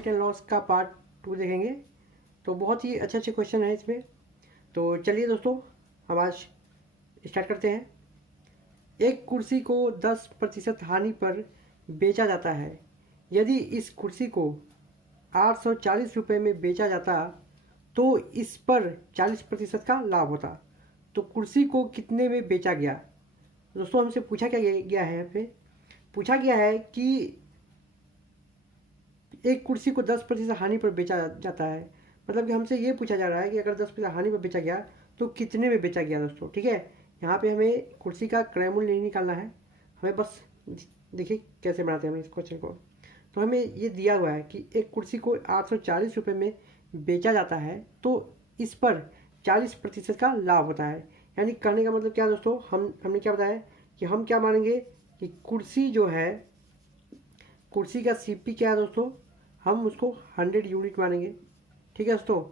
Profit and loss का part 2 देखेंगे। तो बहुत ही अच्छे अच्छे क्वेश्चन है इसमें। तो चलिए दोस्तों, हम आज स्टार्ट करते हैं। एक कुर्सी को 10% हानि पर बेचा जाता है। यदि इस कुर्सी को 840 रुपये में बेचा जाता तो इस पर 40% का लाभ होता। तो कुर्सी को कितने में बेचा गया? दोस्तों, हमसे पूछा क्या गया है? यहाँ पे पूछा गया है कि एक कुर्सी को 10% हानि पर बेचा जाता है। मतलब कि हमसे ये पूछा जा रहा है कि अगर 10% हानि पर बेचा गया तो कितने में बेचा गया दोस्तों। ठीक है, यहाँ पे हमें कुर्सी का क्रय मूल्य नहीं निकालना है, हमें बस देखिए कैसे बनाते हैं हम इस क्वेश्चन को। तो हमें ये दिया हुआ है कि एक कुर्सी को 840 रुपये में बेचा जाता है तो इस पर 40% का लाभ होता है। यानी कहने का मतलब क्या दोस्तों, हमने क्या बताया कि हम क्या मानेंगे कि कुर्सी जो है, कुर्सी का सीपी क्या है दोस्तों, हम उसको 100 यूनिट मानेंगे। ठीक है दोस्तों,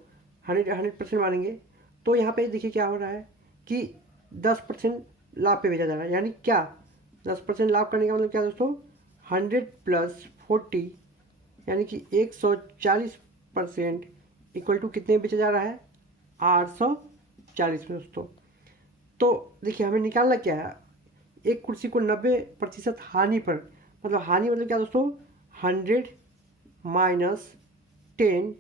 100% मानेंगे। तो यहाँ पे देखिए क्या हो रहा है कि 10% लाभ पे बेचा जा रहा है। यानी क्या 10% लाभ करने का मतलब क्या दोस्तों, 100 + 40 यानी कि 140% इक्वल टू कितने में बेचा जा रहा है, 840 में दोस्तों। तो देखिए हमें निकालना क्या है, एक कुर्सी को 90% हानि पर, मतलब हानि मतलब क्या दोस्तों, 100 - 10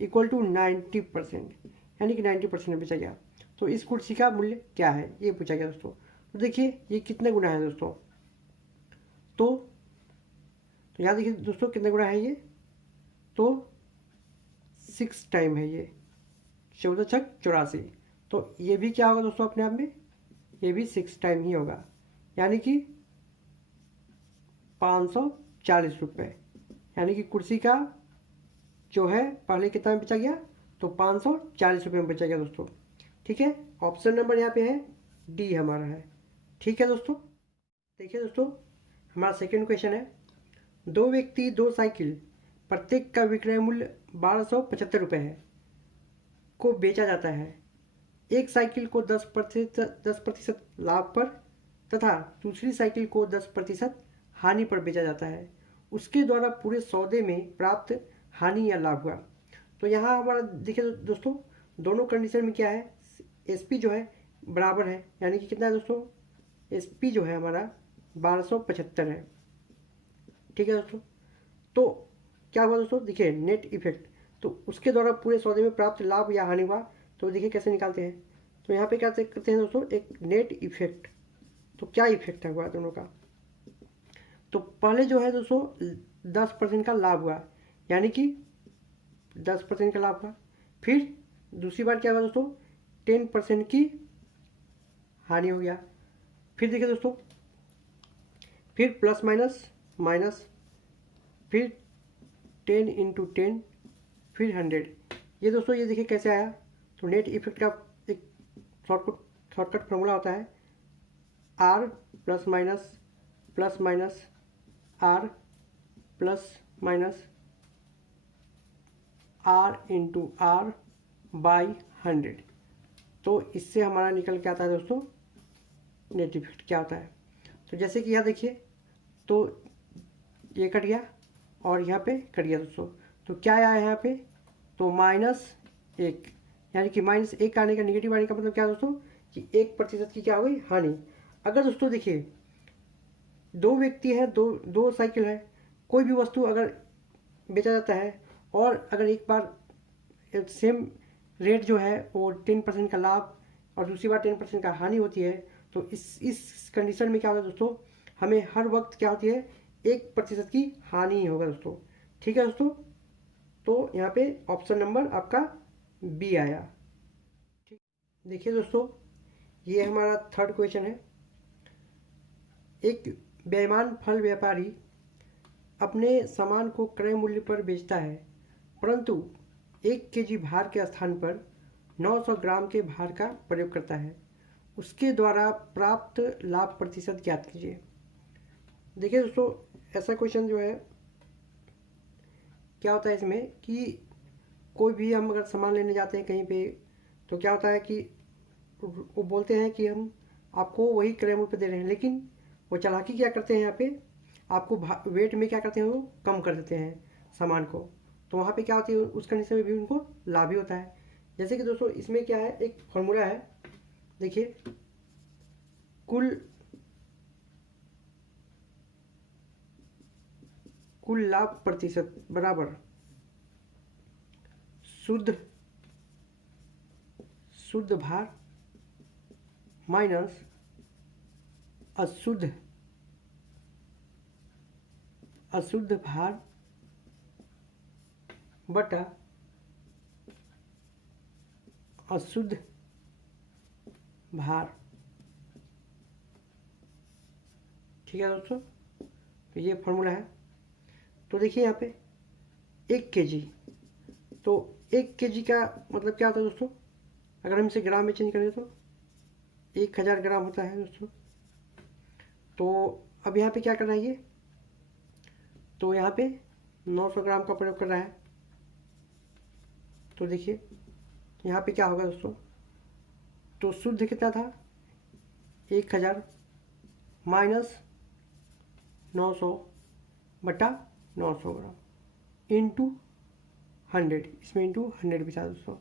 इक्वल टू 90%, यानी कि 90% में बेचा गया। तो इस कुर्सी का मूल्य क्या है ये पूछा गया दोस्तों। तो देखिए ये कितने गुना है दोस्तों, तो यहाँ देखिए दोस्तों कितने गुना है ये, तो 6 टाइम है ये, 14 × 84। तो ये भी क्या होगा दोस्तों अपने आप में, ये भी 6 टाइम ही होगा, यानी कि 540 रुपये। यानी कि कुर्सी का जो है पहले कितना में बेचा गया, तो 540 रुपये में बेचा गया दोस्तों। ठीक है, ऑप्शन नंबर यहाँ पे है डी हमारा है। ठीक है दोस्तों, देखिए दोस्तों हमारा सेकंड क्वेश्चन है। दो व्यक्ति 2 साइकिल, प्रत्येक का विक्रय मूल्य 1275 रुपये है, को बेचा जाता है। एक साइकिल को 10% लाभ पर तथा दूसरी साइकिल को 10% हानि पर बेचा जाता है। उसके द्वारा पूरे सौदे में प्राप्त हानि या लाभ हुआ। तो यहाँ हमारा देखिए दोस्तों, दोनों कंडीशन में क्या है, एसपी जो है बराबर है, यानी कि कितना है दोस्तों, एसपी जो है हमारा 1275 है। ठीक है दोस्तों, तो क्या हुआ दोस्तों, देखिए नेट इफेक्ट, तो उसके द्वारा पूरे सौदे में प्राप्त लाभ या हानि हुआ। तो देखिए कैसे निकालते हैं, तो यहाँ पे क्या करते हैं दोस्तों, एक नेट इफेक्ट। तो क्या इफेक्ट हुआ दोनों का, तो पहले जो है दोस्तों 10% का लाभ हुआ, यानी कि 10% का लाभ हुआ। फिर दूसरी बार क्या हुआ दोस्तों, 10% की हानि हो गया। फिर देखिए दोस्तों, फिर प्लस माइनस माइनस, फिर 10 × 10, फिर 100। ये दोस्तों ये देखिए कैसे आया, तो नेट इफेक्ट का एक शॉर्टकट फॉर्मूला होता है, R plus minus R plus minus R × R by 100। तो इससे हमारा निकल के आता है दोस्तों नेट इफेक्ट क्या होता है। तो जैसे कि यहाँ देखिए, तो ये कट गया और यहाँ पे कट गया दोस्तों। तो क्या आया है यहाँ पे, तो -1, यानी कि -1 आने का, नेगेटिव आने का मतलब क्या दोस्तों, कि 1% की क्या हो गई, हानि। अगर दोस्तों देखिए दो व्यक्ति हैं, दो साइकिल है, कोई भी वस्तु अगर बेचा जाता है और अगर एक बार सेम रेट जो है वो 10% का लाभ और दूसरी बार 10% का हानि होती है, तो इस कंडीशन में क्या होगा दोस्तों, हमें हर वक्त क्या होती है, 1% की हानि ही होगा दोस्तों। ठीक है दोस्तों, तो यहाँ पे ऑप्शन नंबर आपका बी आया। ठीक, देखिए दोस्तों ये हमारा थर्ड क्वेश्चन है। एक बेईमान फल व्यापारी अपने सामान को क्रय मूल्य पर बेचता है, परंतु 1 केजी भार के स्थान पर 900 ग्राम के भार का प्रयोग करता है। उसके द्वारा प्राप्त लाभ प्रतिशत ज्ञात कीजिए। देखिए दोस्तों, ऐसा क्वेश्चन जो है क्या होता है इसमें कि कोई भी हम अगर सामान लेने जाते हैं कहीं पे, तो क्या होता है कि वो बोलते हैं कि हम आपको वही क्रय मूल्य पे दे रहे हैं, लेकिन वो चालाकी क्या करते हैं, यहाँ पे आपको वेट में क्या करते हैं, वो कम कर देते हैं सामान को। तो वहाँ पे क्या होती है, उस कंडीशन में भी उनको लाभ ही होता है। जैसे कि दोस्तों इसमें क्या है, एक फॉर्मूला है, देखिए कुल लाभ प्रतिशत बराबर शुद्ध भार माइनस अशुद्ध भार बटा अशुद्ध भार। ठीक है दोस्तों, तो ये फॉर्मूला है। तो देखिए यहाँ पे 1 kg, तो 1 kg का मतलब क्या होता है दोस्तों, अगर हम इसे ग्राम में चेंज करें तो 1000 ग्राम होता है दोस्तों। तो अब यहाँ पे क्या करना है, ये तो यहाँ पे 900 ग्राम का प्रयोग कर रहा है। तो देखिए यहाँ पे क्या होगा दोस्तों, तो शुद्ध कितना था 1000 माइनस 900 बटा 900 ग्राम इंटू 100, इसमें इंटू 100 भी था दोस्तों,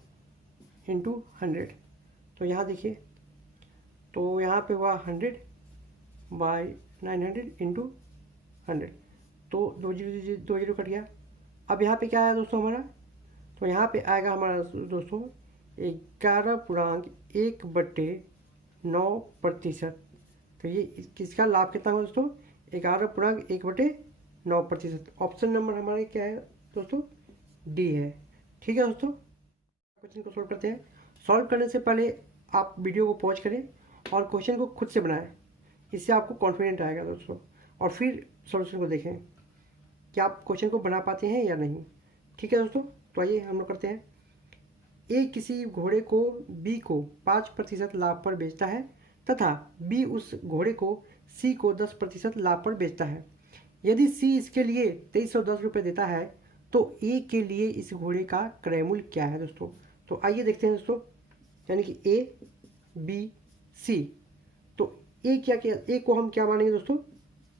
इंटू 100। तो यहाँ देखिए, तो यहाँ पे हुआ 100 बाई 900 इंटू 100, तो 2 जीरो कट गया। अब यहाँ पे क्या आया दोस्तों हमारा, तो यहाँ पे आएगा हमारा दोस्तों 11/1/9%। तो ये किसका लाभ कितना हुआ दोस्तों, 11/1/9%। ऑप्शन नंबर हमारे क्या है दोस्तों, डी है। ठीक है दोस्तों, क्वेश्चन को सॉल्व करते हैं। सॉल्व करने से पहले आप वीडियो को पॉज करें और क्वेश्चन को खुद से बनाएं, इससे आपको कॉन्फिडेंट आएगा दोस्तों। और फिर सॉल्यूशन को देखें कि आप क्वेश्चन को बना पाते हैं या नहीं। ठीक है दोस्तों, तो आइए हम लोग करते हैं। ए किसी घोड़े को बी को 5% लाभ पर बेचता है तथा बी उस घोड़े को सी को 10% लाभ पर बेचता है। यदि सी इसके लिए 2310 रुपये देता है तो ए के लिए इस घोड़े का क्रय मूल्य क्या है दोस्तों। तो आइए देखते हैं दोस्तों, यानी कि ए बी सी। तो ए क्या किया, ए को हम क्या मानेंगे दोस्तों,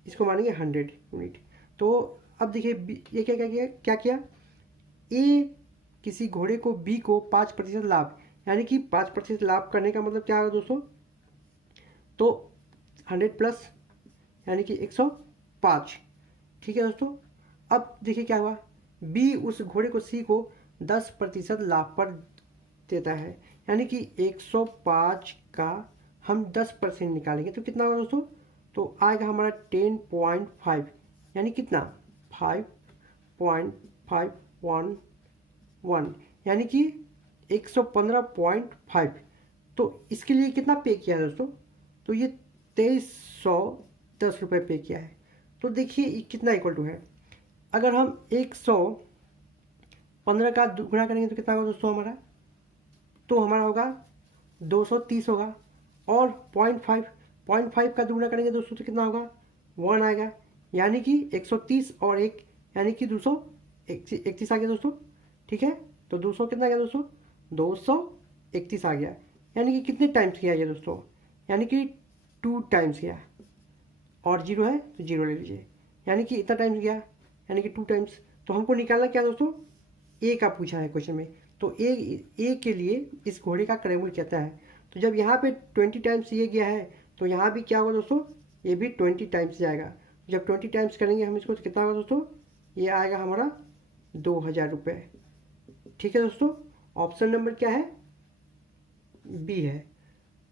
इसको मानेंगे 100 यूनिट। तो अब देखिए ये क्या किया, ए किसी घोड़े को बी को 5% लाभ, यानी कि 5% लाभ करने का मतलब क्या होगा दोस्तों, तो 100 प्लस यानी कि 105। ठीक है दोस्तों, अब देखिए क्या हुआ, बी उस घोड़े को सी को 10% लाभ पर देता है, यानी कि 105 का हम 10% निकालेंगे तो कितना होगा दोस्तों, तो आएगा हमारा 10.5, यानी कितना 5.511, यानी कि 115.5। तो इसके लिए कितना पे किया है दोस्तों, तो ये 2310 रुपये पे किया है। तो देखिए कितना इक्वल टू है, अगर हम 115 का गुणा करेंगे तो कितना होगा दोस्तों हमारा, तो हमारा होगा 230 होगा। और 0.5 का दुगुना करेंगे दोस्तों तो कितना होगा 1 आएगा, यानी कि 130 और 1 यानी कि 231 आ गया दोस्तों। ठीक है, तो 200 कितना आ गया दोस्तों, 231 आ गया, यानी कि कितने टाइम्स किया ये दोस्तों, यानी कि 2 टाइम्स गया। और जीरो है तो जीरो ले लीजिए, यानी कि इतना टाइम्स गया, यानी कि 2 टाइम्स। तो हमको निकालना क्या दोस्तों, ए का पूछा है क्वेश्चन में, तो ए के लिए इस घोड़े का क्रय मूल्य कहता है। तो जब यहाँ पे 20 टाइम्स ये गया है तो यहाँ भी क्या होगा दोस्तों, ये भी 20 टाइम्स जाएगा। जब 20 टाइम्स करेंगे हम इसको तो कितना होगा दोस्तों, ये आएगा हमारा 2000 रुपये। ठीक है दोस्तों, ऑप्शन नंबर क्या है, बी है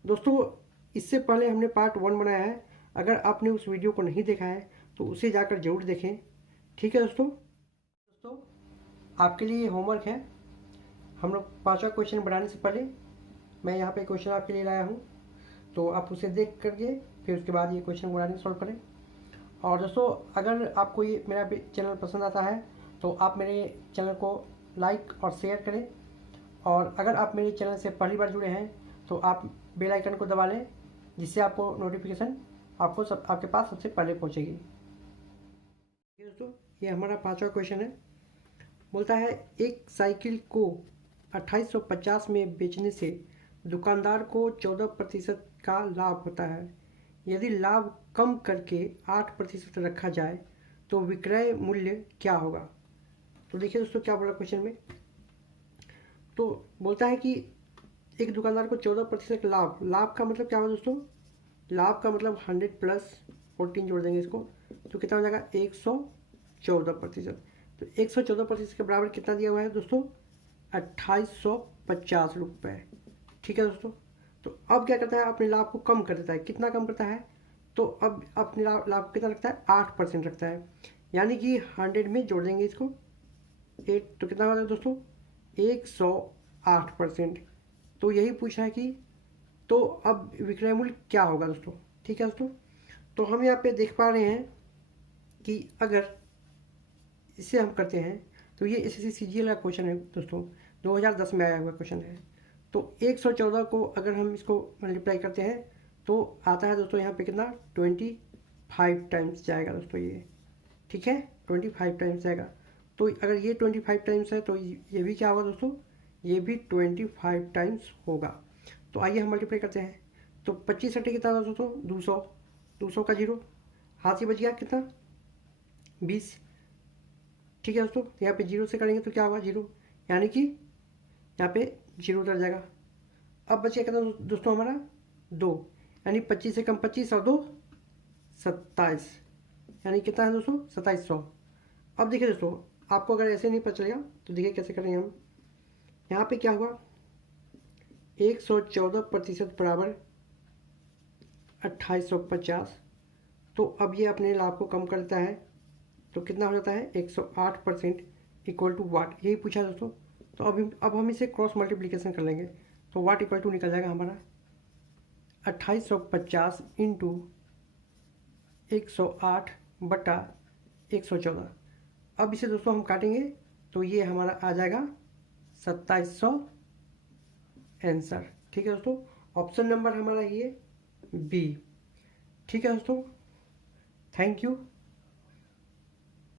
दोस्तों। इससे पहले हमने पार्ट 1 बनाया है, अगर आपने उस वीडियो को नहीं देखा है तो उसे जाकर जरूर देखें। ठीक है दोस्तों, आपके लिए होमवर्क है। हम लोग 5वां क्वेश्चन बनाने से पहले मैं यहाँ पे क्वेश्चन आपके लिए लाया हूँ, तो आप उसे देख करके फिर उसके बाद ये क्वेश्चन बनाने सॉल्व करें। और दोस्तों अगर आपको ये मेरा चैनल पसंद आता है तो आप मेरे चैनल को लाइक और शेयर करें, और अगर आप मेरे चैनल से पहली बार जुड़े हैं तो आप बेल आइकन को दबा लें, जिससे आपको नोटिफिकेशन आपके पास सबसे पहले पहुँचेगी। दोस्तों ये हमारा 5वां क्वेश्चन है, बोलता है एक साइकिल को 2850 में बेचने से दुकानदार को 14% का लाभ होता है। यदि लाभ कम करके 8% रखा जाए तो विक्रय मूल्य क्या होगा। तो देखिए दोस्तों क्या बोला क्वेश्चन में, तो बोलता है कि एक दुकानदार को 14% लाभ, लाभ का मतलब क्या हुआ दोस्तों, लाभ का मतलब 100 प्लस 14 जोड़ देंगे इसको, तो कितना हो जाएगा 114%। तो 114% के बराबर कितना दिया हुआ है दोस्तों, 2850 रुपये। ठीक है दोस्तों, तो अब क्या करता है, अपने लाभ को कम कर देता है। कितना कम करता है, तो अब अपने लाभ कितना रखता है, 8% रखता है, यानी कि 100 में जोड़ देंगे इसको 8, तो कितना होगा दोस्तों 108%। तो यही पूछा है कि तो अब विक्रय मूल्य क्या होगा दोस्तों। ठीक है दोस्तों, तो हम यहाँ पे देख पा रहे हैं कि अगर इसे हम करते हैं तो ये एसएससी सीजीएल का क्वेश्चन है दोस्तों, 2010 में आया हुआ क्वेश्चन है। तो 114 को अगर हम इसको मल्टीप्लाई करते हैं तो आता है दोस्तों यहाँ पे कितना 25 टाइम्स जाएगा दोस्तों ये। ठीक है, 25 टाइम्स जाएगा। तो अगर ये 25 टाइम्स है तो ये भी क्या होगा दोस्तों, ये भी 25 टाइम्स होगा। तो आइए हम मल्टीप्लाई करते हैं। तो 25 सट्टे कितना होगा दोस्तों 200, 200 का जीरो हाथ से बच गया कितना 20। ठीक है दोस्तों, यहाँ पे जीरो से करेंगे तो क्या होगा जीरो, यानी कि यहाँ पे जीरो उतर जाएगा। अब बच गया कितना दोस्तों हमारा 2, यानी 25 से कम 25 और 2 27, यानी कितना है दोस्तों 2700। अब देखिए दोस्तों, आपको अगर ऐसे नहीं पता चलेगा तो देखिए कैसे करेंगे हम। यहाँ पे क्या हुआ 114% बराबर 2850। तो अब ये अपने लाभ को कम करता है तो कितना हो जाता है 108% इक्वल टू वाट, यही पूछा दोस्तों। तो अब हम इसे क्रॉस मल्टीप्लिकेशन कर लेंगे, तो वाट इक्वल टू निकल जाएगा हमारा 2850 इंटू 108 बटा 114। अब इसे दोस्तों हम काटेंगे तो ये हमारा आ जाएगा 2700 आंसर। ठीक है दोस्तों, ऑप्शन नंबर हमारा ये बी। ठीक है दोस्तों, थैंक यू।